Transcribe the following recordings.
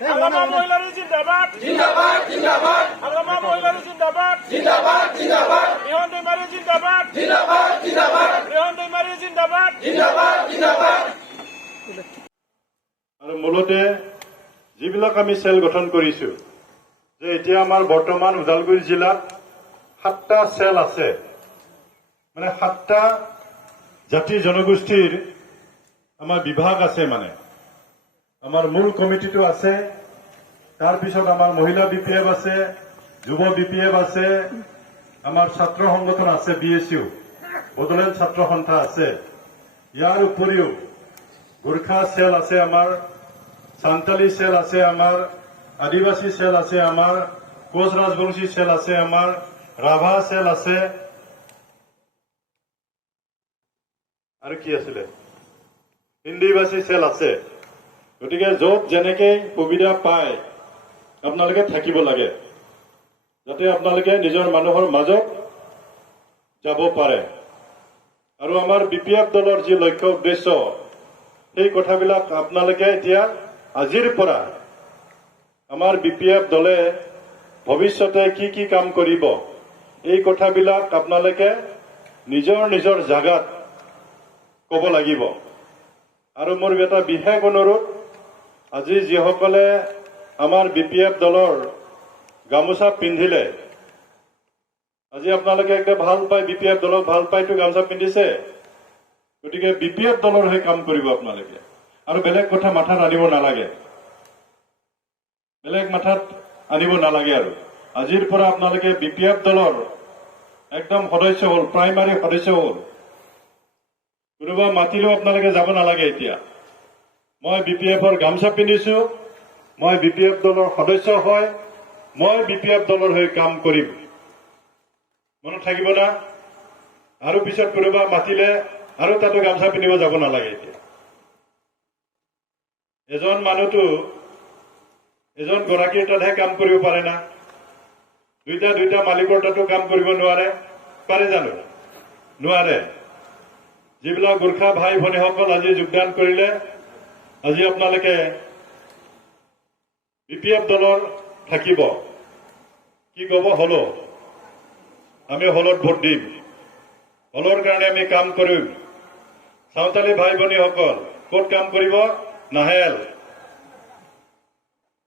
হাগ্রামা মহিলারী জিন্দাবাদ জিন্দাবাদ জিন্দাবাদ হাগ্রামা মহিলারী জিন্দাবাদ জিন্দাবাদ জিন্দাবাদ রেহন দৈমারী জিন্দাবাদ জিন্দাবাদ জিন্দাবাদ রেহন দৈমারী জিন্দাবাদ জিন্দাবাদ জিন্দাবাদ। আৰু মূলতে যিবিলাক আমি চেল গঠন কৰিছো যে এতিয়া আমাৰ বৰ্তমান ওদালগুৰি জিলাত 7টা চেল আছে, মানে 7টা জাতি জনগোষ্ঠীৰ আমাৰ বিভাগ আছে। মানে আমাৰ মূল কমিটিটো আছে, তাৰপিছত আমাৰ মহিলা BPF আছে, যুৱ BPF আছে, আমাৰ ছাত্ৰ সংগঠন আছে, BSU বড়োলেণ্ড ছাত্ৰ সন্থা আছে। ইয়াৰ উপৰিও গোৰ্খা চেল আছে, আমাৰ সান্তালী চেল আছে, আমাৰ আদিবাসী চেল আছে, আমাৰ কোচ ৰাজবংশী চেল আছে, আমাৰ ৰাভা চেল আছে, আৰু কি আছিলে হিন্দীভাষী চেল আছে। গতিকে য'ত যেনেকে সুবিধা পায় আপোনালোকে থাকিব লাগে, যাতে আপোনালোকে নিজৰ মানুহৰ মাজত যাব পাৰে। আৰু আমাৰ BPF দলৰ যি লক্ষ্য উদ্দেশ্য, সেই কথাবিলাক আপোনালোকে এতিয়া আজিৰ পৰা আমাৰ BPF দলে ভৱিষ্যতে কি কি কাম কৰিব, এই কথাবিলাক আপোনালোকে নিজৰ নিজৰ জাগাত ক'ব লাগিব। আৰু মোৰ এটা বিশেষ অনুৰোধ, আজি যিসকলে আমাৰ BPF দলৰ গামোচা পিন্ধিলে, আজি আপোনালোকে একদম ভাল পায়, BPF দলক ভাল পায়তো গামোচা পিন্ধিছে, গতিকে BPF দলৰ হৈ কাম কৰিব আপোনালোকে। আৰু বেলেগ কথা মাথাত আনিব নালাগে, বেলেগ মাথাত আনিব নালাগে। আৰু আজিৰ পৰা আপোনালোকে BPF দলৰ একদম সদস্য হ'ল, প্ৰাইমাৰী সদস্য হ'ল। কোনোবা মাতিলেও আপোনালোকে যাব নালাগে। এতিয়া মই BPFৰ গামোচা পিন্ধিছো, মই BPF দলৰ সদস্য হয়, মই BPF দলৰ হৈ কাম কৰিম, মনত থাকিব না? আৰু পিছত কোনোবা মাতিলে আৰু তাতো গামোচা পিন্ধিব যাব নালাগে। এতিয়া এজন মানুহটো এজন গৰাকীৰ তাতহে কাম কৰিব পাৰে না, দুইটা মালিকৰ তাতো কাম কৰিব নোৱাৰে, পাৰে জানো? নোৱাৰে। যিবিলাক গোৰ্খা ভাই ভনীসকল আজি যোগদান কৰিলে, আজি আপোনালোকে BPF দলৰ থাকিব, কি ক'ব? হলো আমি হলত ভোট দিম, হলৰ কাৰণে আমি কাম কৰিম। সাঁওতালী ভাই ভনীসকল ক'ত কাম কৰিব? নাহেল,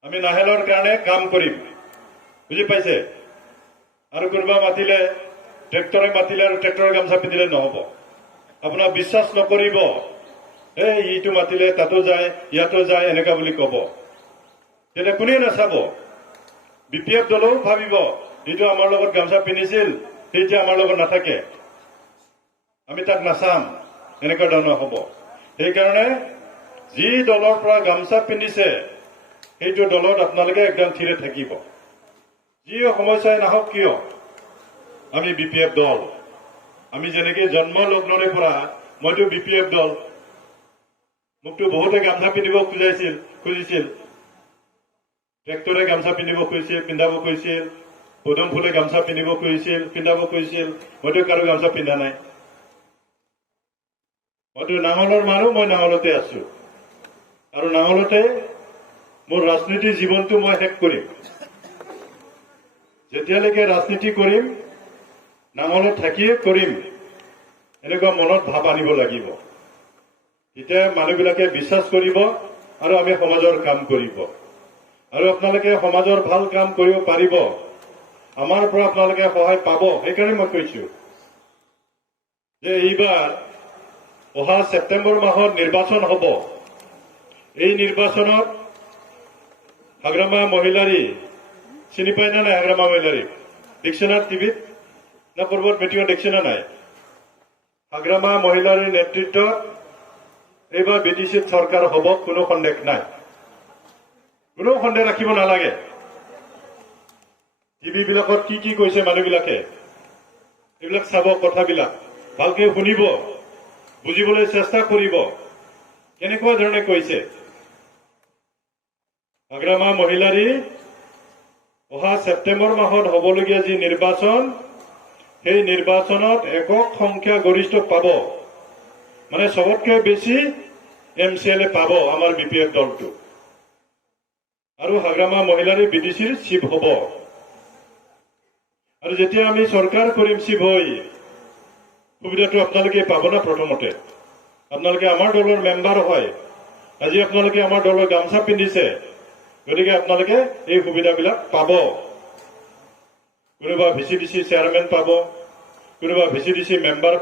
আমি নাহেলৰ কাৰণে কাম কৰিম, বুজি পাইছে? আৰু কোনোবা মাতিলে, ট্ৰেক্টৰে মাতিলে আৰু ট্ৰেক্টৰৰ গামোচা পিন্ধিলে নহব। আপোনাক বিশ্বাস নকৰিব, এই ইটো মাতিলে তাতো যায়, ইয়াতো যায়, এনেকা বুলি ক'ব, তেতিয়া কোনে নাচাব? BPF দলেও ভাবিব এইটো আমাৰ লগত গামোচা পিন্ধিছিল, এতিয়া আমাৰ লগত নাথাকে, আমি তাক নাচাম, এনেকুৱা ধৰণৰ হ'ব। সেইকাৰণে যি দলৰ পৰা গামোচা পিন্ধিছে সেইটো দলত আপোনালোকে একদম থিৰে থাকিব। যি সমস্যাই নাহক কিয়, আমি BPF দল। আমি যেনেকে জন্ম লগ্নৰে পৰা মইতো BPF দল, মোকতো বহুতে গামোচা পিন্ধিব খুজিছিল, ট্ৰেক্টৰে গামোচা পিন্ধিব খুজিছিল, পিন্ধাব খুজিছিল, পদুম ফুলে গামোচা পিন্ধিব খুজিছিল, পিন্ধাব খুজিছিল, মইতো কাৰো গামোচা পিন্ধা নাই। মইতো নাঙলৰ মানুহ, মই নাঙলতে আছো, আৰু নাঙলতে মোৰ ৰাজনীতিৰ জীৱনটো মই শেষ কৰিম। যেতিয়ালৈকে ৰাজনীতি কৰিম, নাঙলত থাকিয়ে কৰিম, এনেকুৱা মনত ভাৱ আনিব লাগিব। তেতিয়া মানুহবিলাকে বিশ্বাস কৰিব আৰু আমি সমাজৰ কাম কৰিব। আৰু আপোনালোকে সমাজৰ ভাল কাম কৰিব পাৰিব, আমাৰ পৰা আপোনালোকে সহায় পাব। সেইকাৰণে মই কৈছো যে এইবাৰ অহা ছেপ্টেম্বৰ মাহত নিৰ্বাচন হ'ব। এই নিৰ্বাচনত হাগ্ৰামা মহিলাৰী চিনি পায় না নাই? হাগ্ৰামা মহিলাৰী দেখিছে না টিভিত না পূৰ্বত মিটিঙত দেখিছে না নাই? হাগ্ৰামা মহিলাৰীৰ নেতৃত্বত এইবাৰ BTCত চৰকাৰ হ'ব, কোনো সন্দেহ নাই, কোনো সন্দেহ ৰাখিব নালাগে। টিভি বিলাকত কি কৈছে মানুহবিলাকে, এইবিলাক চাব, কথাবিলাক ভালকে শুনিব, বুজিবলৈ চেষ্টা কৰিব, কেনেকুৱা ধৰণে কৈছে। হাগ্ৰামা মহিলাৰী অহা ছেপ্টেম্বৰ মাহত হ'বলগীয়া যি নিৰ্বাচন, সেই নিৰ্বাচনত একক সংখ্যা গৰিষ্ঠ পাব, মানে চবতকৈ বেছি MCLA পাব আমাৰ BPF দলটো আৰু হাগ্ৰামা মহিলাৰী BDCৰ চিফ হ'ব আৰু যেতিয়া আমি চৰকাৰ কৰিম চিফ হৈ সুবিধাটো আপোনালোকে পাব না প্ৰথমতে আপোনালোকে আমাৰ দলৰ মেম্বাৰ হয় আজি আপোনালোকে আমাৰ দলৰ গামছা পিন্ধিছে গতিকে আপোনালোকে এই সুবিধাবিলাক পাব কোনোবা VCDC চেয়াৰমেন পাব কোনোবা VCDC মেম্বাৰ